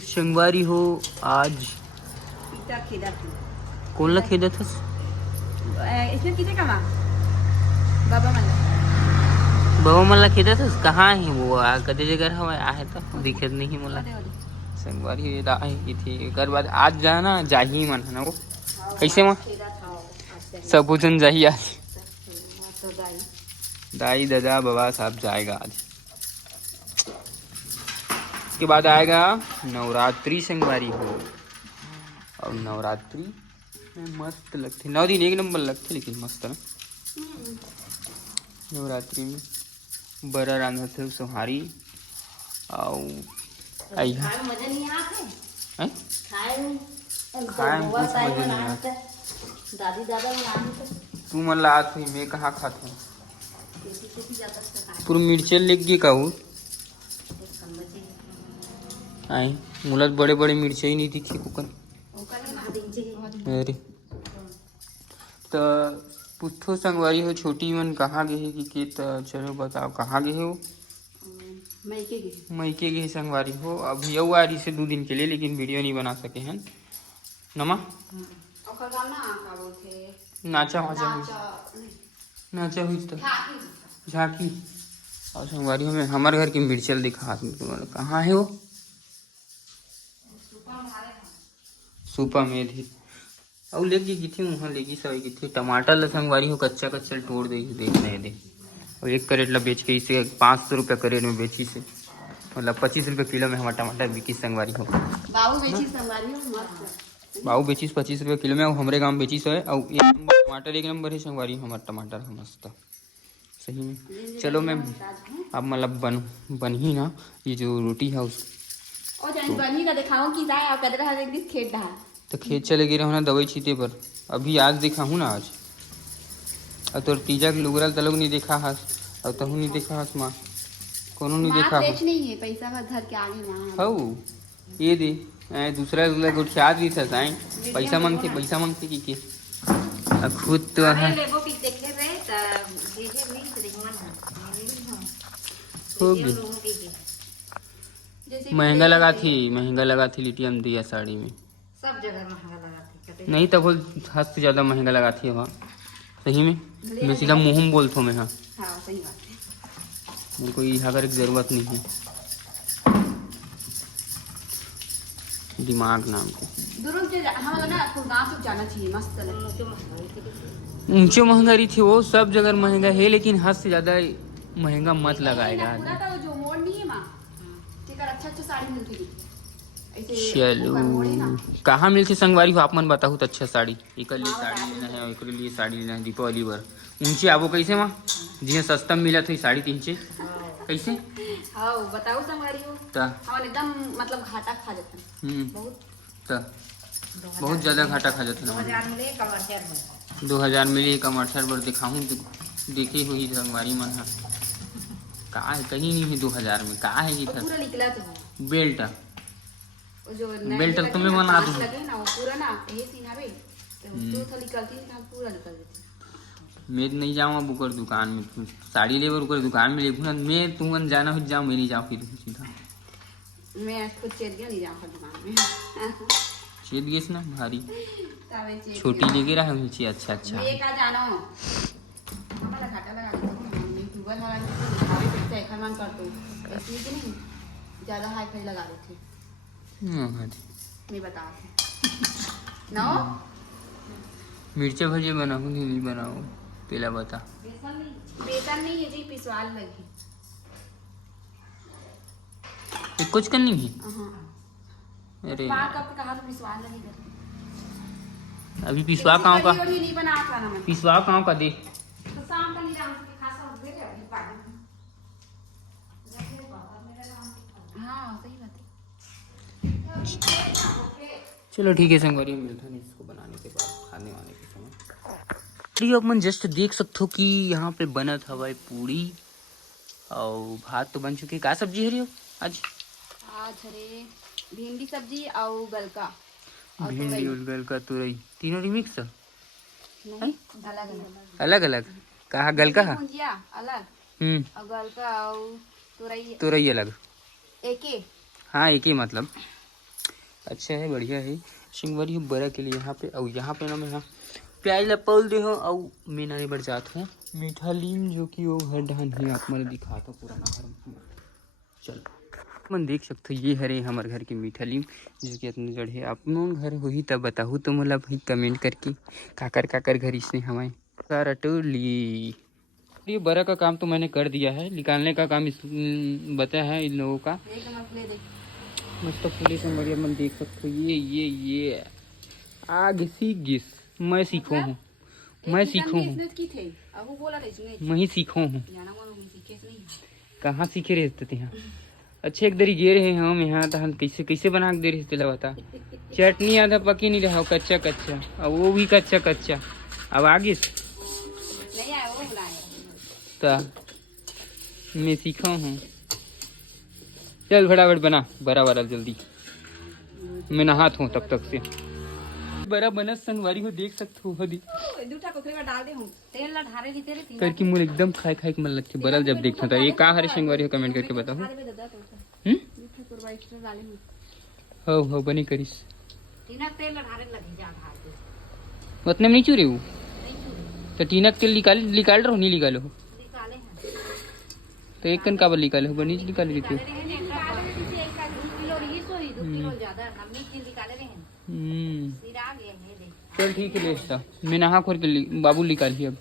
संगवारी हो आज कोणला खेदतस इसमें किसे कमा बाबा मला बाबा मला खेदतस कहाँ है वो कधी जगह हवा आहे तर दिखत नाही मला संगवारी आहे इथे एकर बाद आज जाना जाही मन है ना वो कैसे वहाँ सबूजन जाही आज दाई दादा बाबा सब जाएगा आज। उसके बाद आएगा नवरात्रि संगवारी हो और नवरात्रि में मस्त लगते 9 दिन एक नंबर लगते लेकिन मस्त ना नवरात्रि में बड़ा रांधा थे सोहारी और मजा नहीं आते हैं खाए में कुछ मजा नहीं आता दादी दादा बनाते तू मन ला आत हुई मैं कहाँ खाते पूरी मिर्चे लेग गई कहूँ आई मुलात बड़े बड़े मिर्चे ही नहीं दिखी कुकन अरे तो पुट्ठो संगवारी हो छोटी मन कहाँ गए कि तो चलो बताओ कहाँ गए हो मैके गए संगवारी हो अभी यू आ रही से 2 दिन के लिए लेकिन वीडियो नहीं बना सके हैं नमा नाचा वाचा नाचा हुई तो झांकी और संगवारी में हमारे घर की मिर्चल दिखा हाथ में तुम्हारा कहाँ है वो सुपा में थी और लेगी की थी वहाँ लेगी सही की थी टमाटर ला संगवारी हो कच्चा कच्चा तोड़ दे देखने दे और 1 करेट ला बेच के इसे 500 रुपये करेट में बेची से मतलब 25 रुपये किलो में हमारा टमाटर बिकी संगवारी हो बाबू बेची संगवारी हो मस्त बाबू बेचीस 25 रुपये किलो में और हमारे गाँव बेचीस है और 1 नंबर टमाटर 1 नंबर है संगवारी हमारा टमाटर है मस्त सही में। चलो मैं अब मतलब बन ही ना ये जो रोटी है उस और जान बनी का दिखाऊं कि जाए आप कदर हर एक दिन खेत रहा तो खेत चले गए रहो ना दवाई छीटे पर अभी आज देखा हूँ ना आज और तो तीजा के लुगरल तलोग नहीं देखा हस और तहु नहीं देखा हस माँ कोनो नहीं देखा बेच नहीं है पैसा का घर के आगे वहाँ हो ये दे दूसरा गुठियात भी था साइन पैसा मांगते की खुद तो है हो गई महंगा लगा थी लिटियम दिया साड़ी में सब जगह महंगा लगा थी नहीं तो बोल हद से ज़्यादा महंगा लगा थी वहाँ सही में मैं सीधा मुँह में बोलता हूँ मैं हाँ सही बात है मेरे को यहाँ कर ज़रूरत नहीं है दिमाग नाम को ऊंचे महंगाई थी वो सब जगह महंगा है लेकिन हद से ज़्यादा महंगा मत लगाएगा चलो कहाँ मिलती संगवारी हो आप मन बताओ तो अच्छा साड़ी एक लिए साड़ी लेना है और एक लिए साड़ी लेना है दीपावली पर ऊंची आबो कैसे वहाँ जिन्हें सस्ता मिला था 350 कैसे हाँ बताओ संगवारी हो हम एकदम मतलब घाटा खा जाते हैं बहुत ज़्यादा घाटा खा जाते हैं 2000 मिले कमर्शियल पर दिखाऊँ तो देखी हुई संगवारी मन है कहाँ है कहीं नहीं है 2000 में कहाँ है जी बेल्ट बेल्ट तो मैं बना दूँ मैं नहीं जाऊँ अब उकर दुकान में साड़ी ले उकर दुकान में लेखूँ ना मैं तुम जाना हो जाऊँ मैं नहीं जाऊँ फिर सीधा मैं खुद नहीं जाऊँ दुकान में चेत गए ना भारी छोटी लेके रहा नीचे अच्छा ज्यादा हाई फाई लगा रही थी नहीं बता नो मिर्चे भजे बनाऊँ नहीं बनाऊँ पहला बता बेसन नहीं है जी पिसवाल लगी कुछ करनी है अरे कहा तो पिसवाल लगी अभी पिसवा कहाँ का नहीं बना पिसवा कहाँ का दे तो शाम का नहीं खासा दे हाँ सही बात है चलो ठीक है संगवारी मिलता नहीं इसको बनाने के बाद खाने वाने के समय अब मन जस्ट देख सकते हो कि यहाँ पे बना था भाई पूरी और भात तो बन चुके क्या सब्जी है रही हो आज हरे भिंडी सब्जी और गलका भिंडी और गलका तुरई तीनों रिमिक्स नहीं अलग अलग कहा गलका अलग और गलका और तुरई तुरई अलग एक हाँ एक ही मतलब अच्छा है, बढ़िया है। सिंगवारी हो बड़ा के लिए यहाँ पे, और यहाँ पे ना मैं यहाँ प्याज ला पौल दे हो, और मैं ना बार जात हूँ मीठा लीम, जो कि वो घर ढान है, आप मैंने दिखाता पुराना घर। चल मन देख सकते ये हरे हमारे घर के मीठा लीम, जिसके इतने जड़ है। आप घर वही तब बताऊँ तो मतलब भाई कमेंट करके काकर घर इसने हमारे सारा टोली। ये बड़ा का काम तो मैंने कर दिया है, निकालने का काम इस बता है इन लोगों का। मस्त फूले से बढ़िया मन देख सकते हो। ये आग सी गिस मैं सीखो हूँ, मैं सीखो हूँ, मैं ही सीखो हूँ। कहाँ सीखे रहते थे यहाँ? अच्छे एक दरी गे रहे हम यहाँ, तो हम कैसे कैसे बना के दे रहे थे बता। चटनी आधा पकी नहीं रहा, कच्चा कच्चा, और वो भी कच्चा कच्चा। अब आगे मैं सीखा हूँ। चल फटाफट बना बड़ा बड़ा जल्दी, मैं नहात हूँ तब तक से। बड़ा बना संगवारी हो, देख सकते हो हदी करके मुझे एकदम खाए खाए के मन लगती बरल जब देखता था। ये का हरे संगवारी हो, कमेंट करके बताओ। हो बनी करिस उतने में नहीं चूरे वो तो टीना के निकाल रहो, नहीं निकालो तो एक कन काबल निकाले हो, बनी निकाल लेते हो। चल ठीक है, ले मैं नहा खोर के बाबू निकालिए अब।